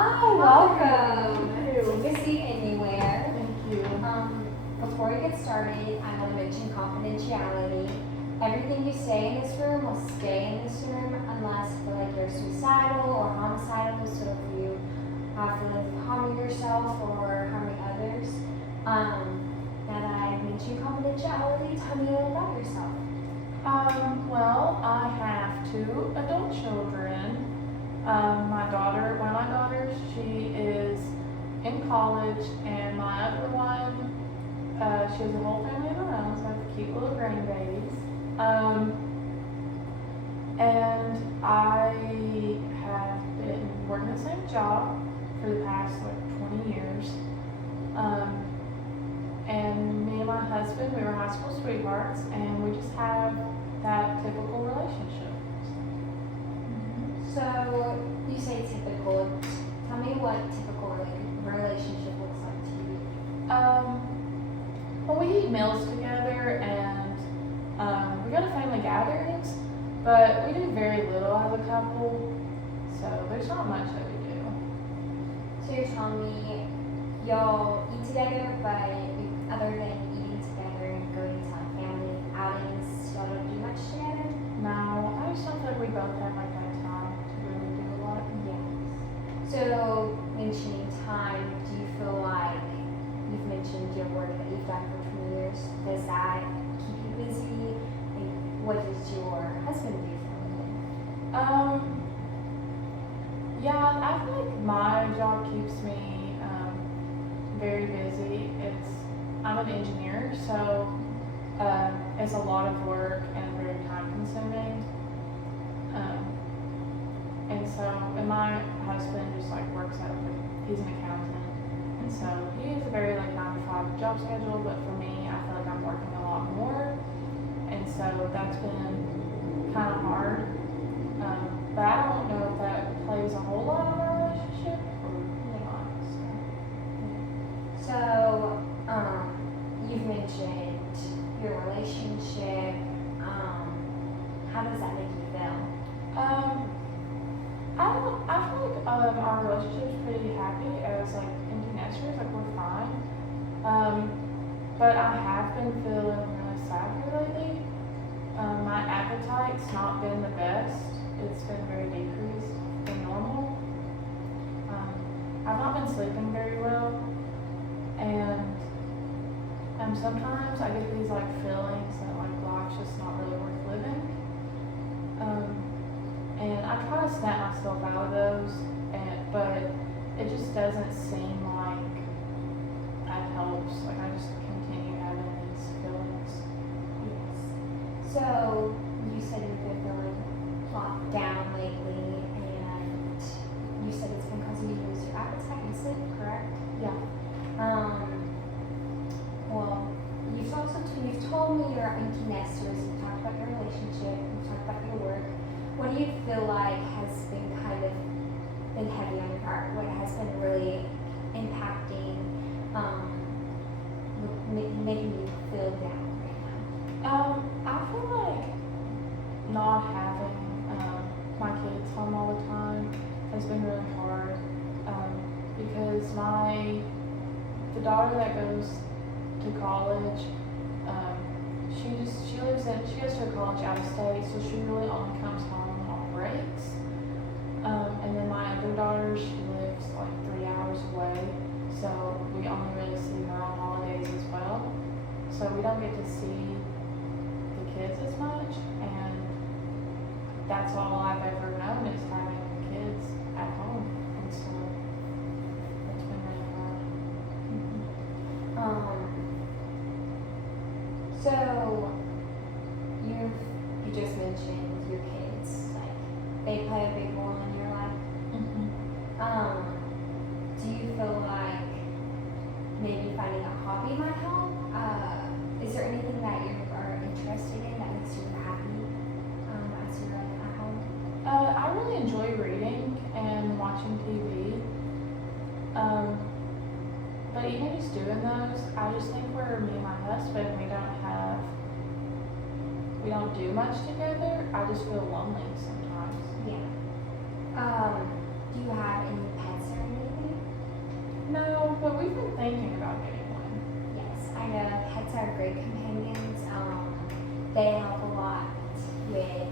Hi, welcome. Hello. Take a seat anywhere. Thank you. Before we get started, I want to mention confidentiality. Everything you say in this room will stay in this room unless you feel like you're suicidal or homicidal. So if you have feelings of harming yourself or harming others, now that I mentioned confidentiality, tell me a little about yourself. Well, I have 2 adult children. One of my daughters, she is in college, and my other one, she has a whole family of her own, so I have cute little grandbabies. And I have been working the same job for the past 20 years. And me and my husband, we were high school sweethearts, and we just have that typical relationship. So you say typical. Tell me what typical relationship looks like to you. Well, we eat meals together, and we go to family gatherings, but we do very little as a couple, so there's not much that we do. So you're telling me y'all eat together, but other than eating together and going to like family outings, y'all don't do much together? No, I just don't feel like we both have like that time to really do a lot. Yes. So mentioning time, do you feel like you've mentioned your work that you've done for 20 years? Does that keep you busy? And what does your husband do for a living? Yeah, I feel like my job keeps me very busy. I'm an engineer, so it's a lot of work and very time consuming. And my husband just like works at he's an accountant, and so he has a very like 9 to 5 job schedule. But for me, I feel like I'm working a lot more, and so that's been kind of hard. But I don't know if that plays a whole lot on our relationship or not. So, you've mentioned your relationship. How does that make you feel? I feel like our relationship's pretty happy as like empty nesters, like we're fine. But I have been feeling really sad here lately. My appetite's not been the best. It's been very decreased than normal. I've not been sleeping very well, and sometimes I get these like feelings that like life's just not really worth living. And I try to snap myself out of those, but it just doesn't seem like that helps. Like I just continue having these feelings. Yes. So, you said you've been feeling locked down lately, and you said it's been causing you to lose your appetite and sleep, correct? Yeah. Well, you've told me you're empty nesters. You've talked about your relationship. You've talked about your work. What do you feel like has been kind of been heavy on your heart? What has been really impacting, making you feel down right now? I feel like not having my kids home all the time has been really hard, because the daughter that goes to college, she goes to a college out of state, so she really only comes home on breaks. And then my other daughter, she lives like 3 hours away, so we only really see her on holidays as well. So we don't get to see the kids as much, and that's all I've ever known is having kids at home, and so it's been really hard. So you just mentioned your kids, like they play a big role in your life. Do you feel like maybe finding a hobby might help? Is there anything that you are interested in that makes you happy as you're at home? I really enjoy reading and watching TV. But even just doing those, I just think where me and my husband, we don't do much together. I just feel lonely sometimes. Yeah. Do you have any pets or anything? we've been thinking about getting one. Yes, I know pets are great companions. They help a lot with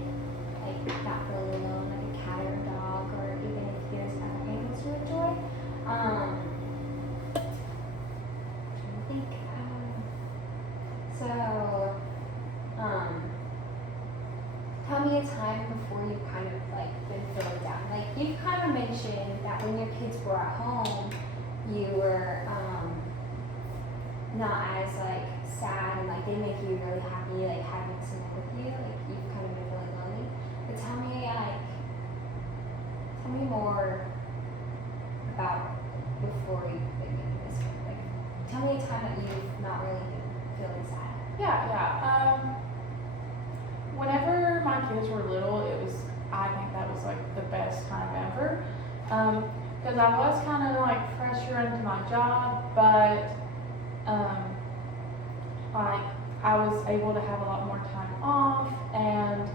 like not feeling alone, like a cat or a dog, or even if there's other animals you enjoy. I think. So, tell me a time before you kind of like been feeling down. Like you kind of mentioned that when your kids were at home, you were not as like sad and like they make you really happy, like having someone with you. Like you've kind of been feeling lonely. But tell me more about before you've been getting this. Like, tell me a time that you've not really been feeling sad. Yeah. Whenever my kids were little, I think that was like the best time ever. Because I was kind of like fresher into my job, but like I was able to have a lot more time off, and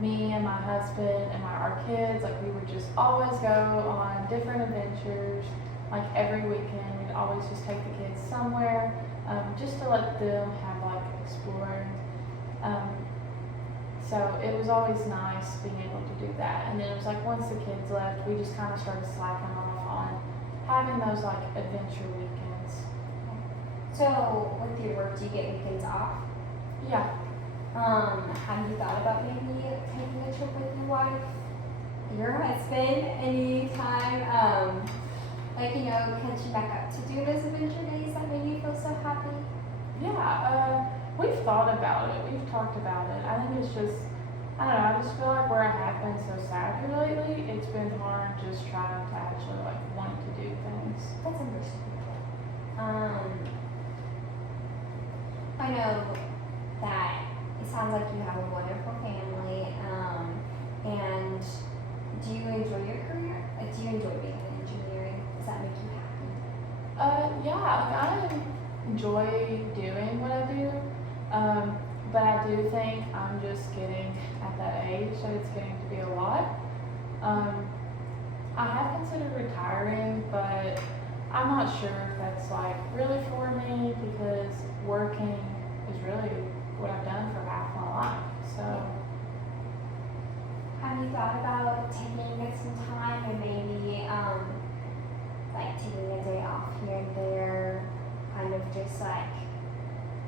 me and my husband and our kids, like we would just always go on different adventures. Like every weekend, we'd always just take the kids somewhere, just to let them have like exploring. So it was always nice being able to do that. And then it was like once the kids left, we just kind of started slacking off on having those like adventure weekends. So with your work, do you get weekends off? Yeah. Have you thought about maybe taking a trip with your wife, your husband, anytime? Like, you know, catching back up to do those adventure days that made you feel so happy? Yeah, we've thought about it. We've talked about it. I think it's just, I don't know, I just feel like where I have been so sad here lately, it's been hard just trying to actually like want to do things. That's understandable. I know that it sounds like you have a wonderful family, and do you enjoy your career? Like, do you enjoy being in engineering? Does that make you happy? Yeah, like I enjoy doing what I do, but I do think I'm just getting at that age that it's getting to be a lot. I have considered retiring, but I'm not sure if that's like really for me because working is really what I've done for half my life. So, have you thought about taking some time and maybe like taking a day off here and there, kind of just like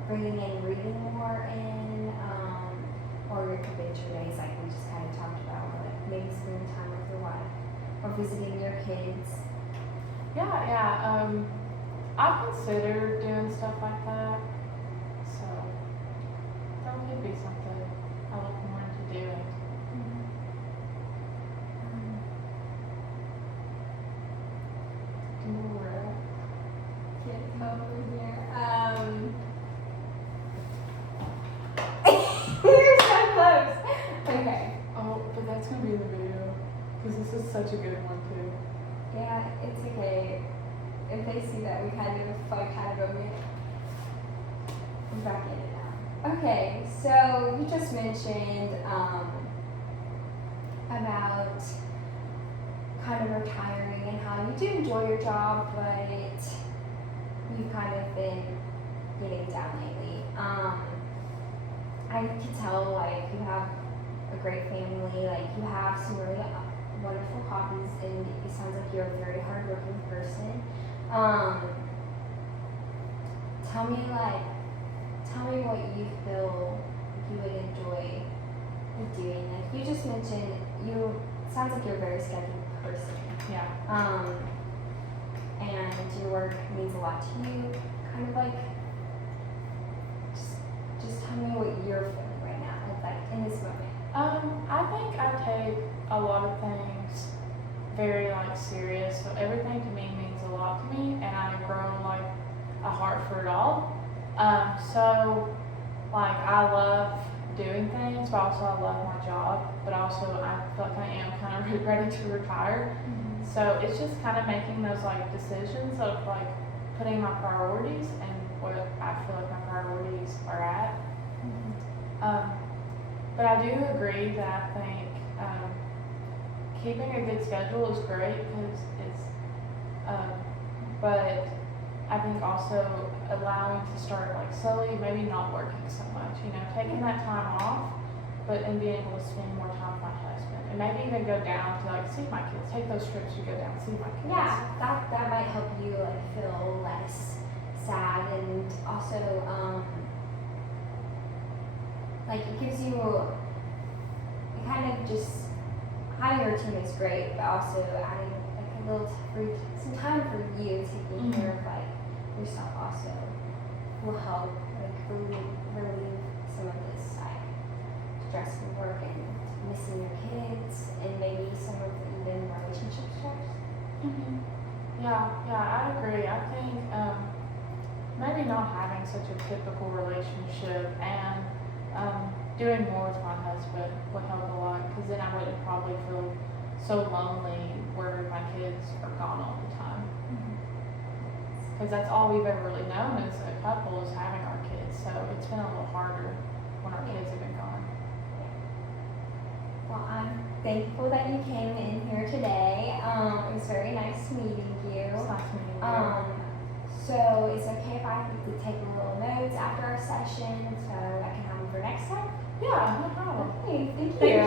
bringing in reading more in, or your adventure days like we just kind of talked about, or like maybe spending time with your wife or visiting your kids? yeah, I've considered doing stuff like that. So that would be something I look more into doing. Get over here. We're so close. Okay. Oh, but that's gonna be in the video because this is such a good one too. Yeah, it's okay. If they see that, we kind of had a moment. I'm back in it now. Okay, so you just mentioned about kind of retiring and how you do enjoy your job, but you've kind of been getting down lately. I can tell like you have a great family, like you have some really wonderful hobbies, and it sounds like you're a very hardworking person. Tell me what you feel you would enjoy doing. Like you just mentioned, sounds like you're a very scheduled person. Yeah. And your work means a lot to you. Kind of like, just tell me what you're feeling right now, like in this moment. I think I take a lot of things very like serious. So everything to me means a lot to me, and I grow like a heart for it all. So like I love doing things, but also I love my job. But also I feel like I am kind of ready to retire. So it's just kind of making those like decisions of like putting my priorities and what I feel like my priorities are at. But I do agree that I think keeping a good schedule is great because it's but I think also allowing to start like slowly, maybe not working so much, you know, taking that time off, but and being able to spend more time with my husband, and maybe even go down to like see my kids, take those trips to go down and see my kids. Yeah, that might help you like feel less sad, and also like it gives you it kind of just having a routine is great, but also adding like a little some time for you taking care of like yourself also will help like relieve some of this like stress from work and missing your kids and maybe some of the even relationship stress. Yeah, I agree. I think maybe not having such a typical relationship and doing more with my husband would help a lot, because then I wouldn't probably feel so lonely where my kids are gone all the time. Because that's all we've ever really known as a couple is having our kids, so it's been a little harder when our kids have been gone. Well, I'm thankful that you came in here today. It was very nice meeting you. It's nice meeting you. So it's okay if I take a little notes after our session so I can have them for next time? Yeah, no problem. Okay, thank Thank you.